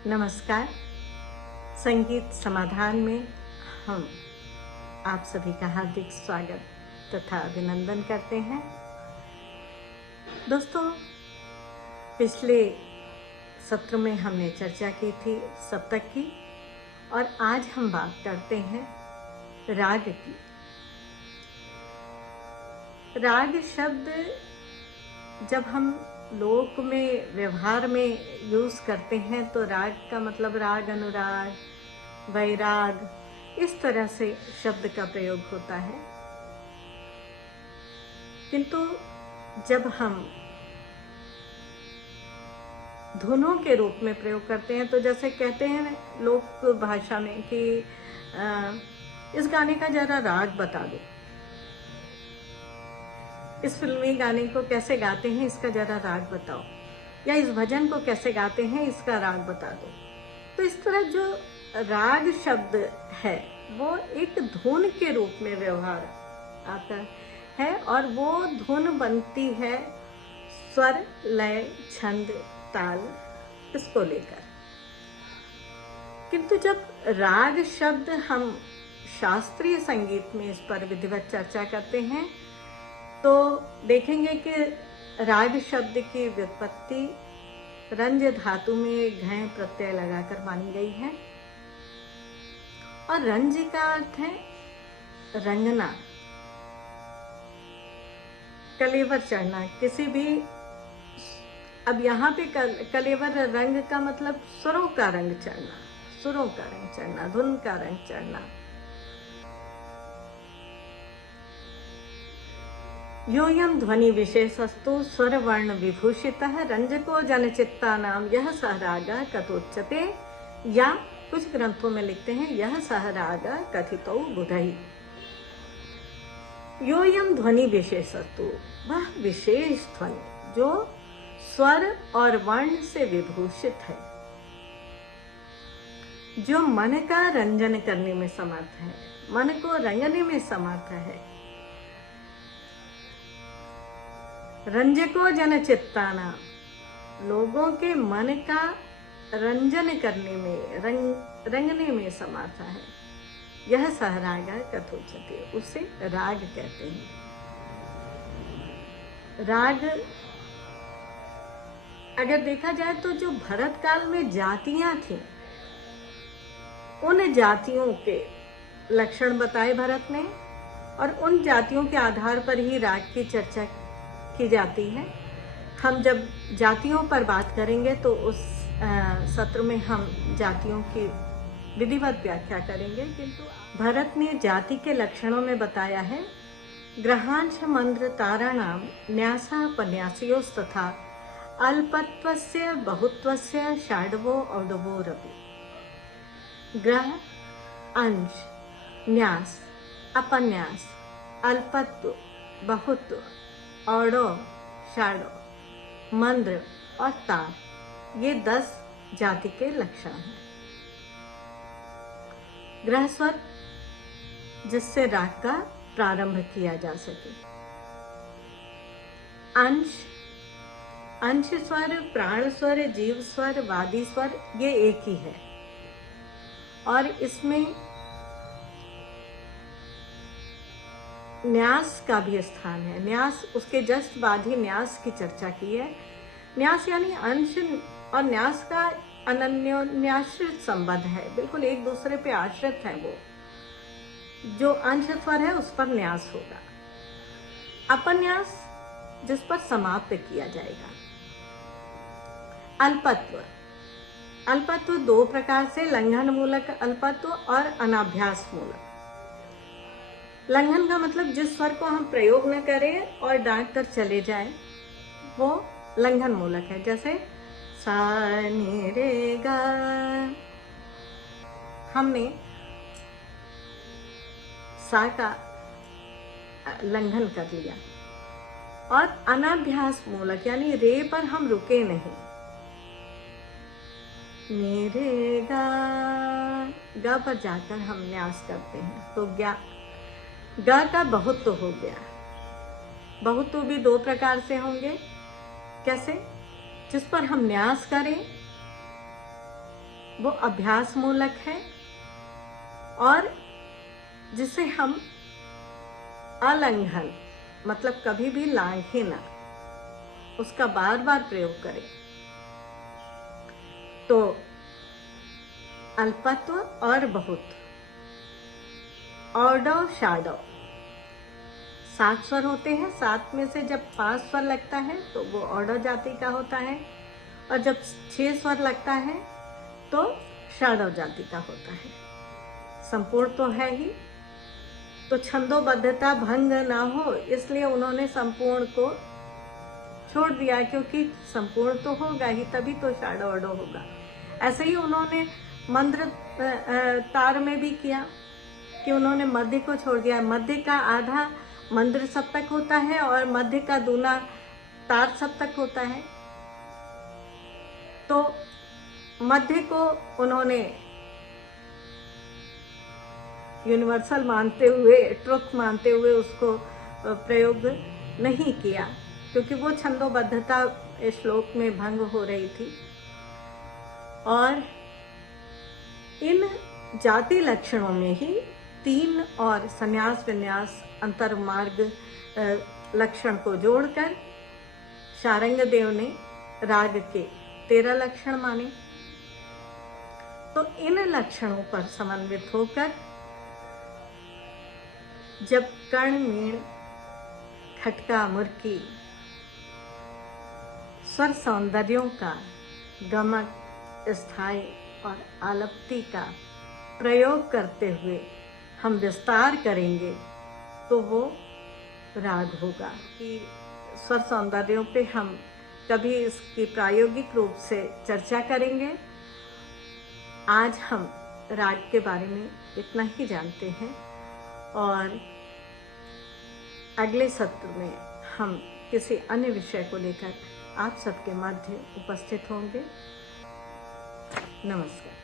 नमस्कार। संगीत समाधान में हम आप सभी का हार्दिक स्वागत तथा अभिनंदन करते हैं। दोस्तों, पिछले सत्र में हमने चर्चा की थी सप्तक की और आज हम बात करते हैं राग की। राग शब्द जब हम लोक में व्यवहार में यूज करते हैं तो राग का मतलब राग, अनुराग, वैराग, इस तरह से शब्द का प्रयोग होता है। किंतु जब हम धुनों के रूप में प्रयोग करते हैं तो जैसे कहते हैं लोक भाषा में कि इस गाने का जरा राग बता दो, इस फिल्मी गाने को कैसे गाते हैं इसका जरा राग बताओ, या इस भजन को कैसे गाते हैं इसका राग बता दो। तो इस तरह जो राग शब्द है वो एक धुन के रूप में व्यवहार आता है और वो धुन बनती है स्वर, लय, छंद, ताल, इसको लेकर। किंतु जब राग शब्द हम शास्त्रीय संगीत में इस पर विधिवत चर्चा करते हैं तो देखेंगे कि राग शब्द की व्युत्पत्ति रंज धातु में घय प्रत्यय लगाकर मानी गई है और रंज का अर्थ है रंगना, कलेवर चढ़ना। किसी भी अब यहाँ पे कलेवर रंग का मतलब सुरों का रंग चढ़ना, सुरों का रंग चढ़ना, धुन का रंग चढ़ना। योयम ध्वनि विशेषस्तु स्वर वर्ण विभूषितः रंजको जनचित्ता नाम यह सहरागा कथोच्यते, या कुछ ग्रंथों में लिखते हैं यह सहरागा कथितो बुधई। योयम ध्वनि विशेषस्तु, वह विशेष ध्वनि जो स्वर और वर्ण से विभूषित है, जो मन का रंजन करने में समर्थ है, मन को रंगने में समर्थ है। रंजको जन चित्ताना, लोगों के मन का रंजन करने में, रंगने में समर्थ है। यह सहरागा कथोच्यते, उसे राग कहते हैं। राग अगर देखा जाए तो जो भरत काल में जातियां थीं, उन जातियों के लक्षण बताए भरत ने और उन जातियों के आधार पर ही राग की चर्चा की जाती है। हम जब जातियों पर बात करेंगे तो उस सत्र में हम जातियों की विधिवत व्याख्या करेंगे। किंतु भरत ने जाति के लक्षणों में बताया है ग्रहांश मंद्र ताराणाम न्यासा पन्यासियोस् तथा अल्पत्वस्य बहुत्वस्य षाडवो औडवो रवि। ग्रह, अंश, न्यास, अपन्यास, अल्पत्व, बहुत्व, औडो, षाडो, मंद्र और तार, ये 10 जाति के लक्षण हैं। ग्रह स्वर जिससे राग का प्रारंभ किया जा सके। अंश, अंश स्वर, प्राण स्वर, जीव स्वर, वादी स्वर, ये एक ही है और इसमें न्यास का भी स्थान है। न्यास, उसके जस्ट बाद ही न्यास की चर्चा की है। न्यास यानी अंश और न्यास का अनन्योन्याश्रित संबंध है, बिल्कुल एक दूसरे पे आश्रित है। वो जो अंश स्वर है उस पर न्यास होगा। अपन्यास जिस पर समाप्त किया जाएगा। अल्पत्व, अल्पत्व 2 प्रकार से, लंघन मूलक अल्पत्व और अनाभ्यास मूलक। लंघन का मतलब जिस स्वर को हम प्रयोग न करें और डांट कर चले जाए, वो लंघन मूलक है। जैसे सा नी रे गा, हमने सा का लंघन कर लिया। और अनाभ्यास मूलक यानी रे पर हम रुके नहीं, नी रे गा, गा पर जाकर हम न्यास करते हैं। तो गा का बहुत्व हो गया। बहुत्व भी 2 प्रकार से होंगे। कैसे? जिस पर हम न्यास करें वो अभ्यास मूलक है और जिसे हम अलंघन मतलब कभी भी लांघे ना, उसका बार बार प्रयोग करें। तो अल्पत्व और बहुत, ऑर्डो शैडो, 7 स्वर होते हैं। 7 में से जब 5 स्वर लगता है तो वो ऑर्डो जाति का होता है, और जब 6 स्वर लगता है तो शैडो जाति का होता है। संपूर्ण तो है ही, तो छंदोबद्धता भंग ना हो इसलिए उन्होंने संपूर्ण को छोड़ दिया, क्योंकि संपूर्ण तो होगा ही तभी तो शैडो ऑर्डो होगा। ऐसे ही उन्होंने मंद्र तार में भी किया कि उन्होंने मध्य को छोड़ दिया। मध्य का आधा मंद्र सप्तक होता है और मध्य का दूना तार सप्तक होता है। तो मध्य को उन्होंने यूनिवर्सल मानते हुए, ट्रुथ मानते हुए उसको प्रयोग नहीं किया, क्योंकि वो छंदोबद्धता इस श्लोक में भंग हो रही थी। और इन जाति लक्षणों में ही 3 और संन्यास विन्यास अंतर्मार्ग लक्षण को जोड़कर शारंग देव ने राग के 13 लक्षण माने। तो इन लक्षणों पर समन्वित होकर जब कर्ण मीण खटका मुर्की स्वर सौंदर्यों का गमक, स्थायी और आलप्ति का प्रयोग करते हुए हम विस्तार करेंगे तो वो राग होगा। कि स्वर सौंदर्यों पे हम कभी इसकी प्रायोगिक रूप से चर्चा करेंगे। आज हम राग के बारे में इतना ही जानते हैं और अगले सत्र में हम किसी अन्य विषय को लेकर आप सबके मध्य उपस्थित होंगे। नमस्कार।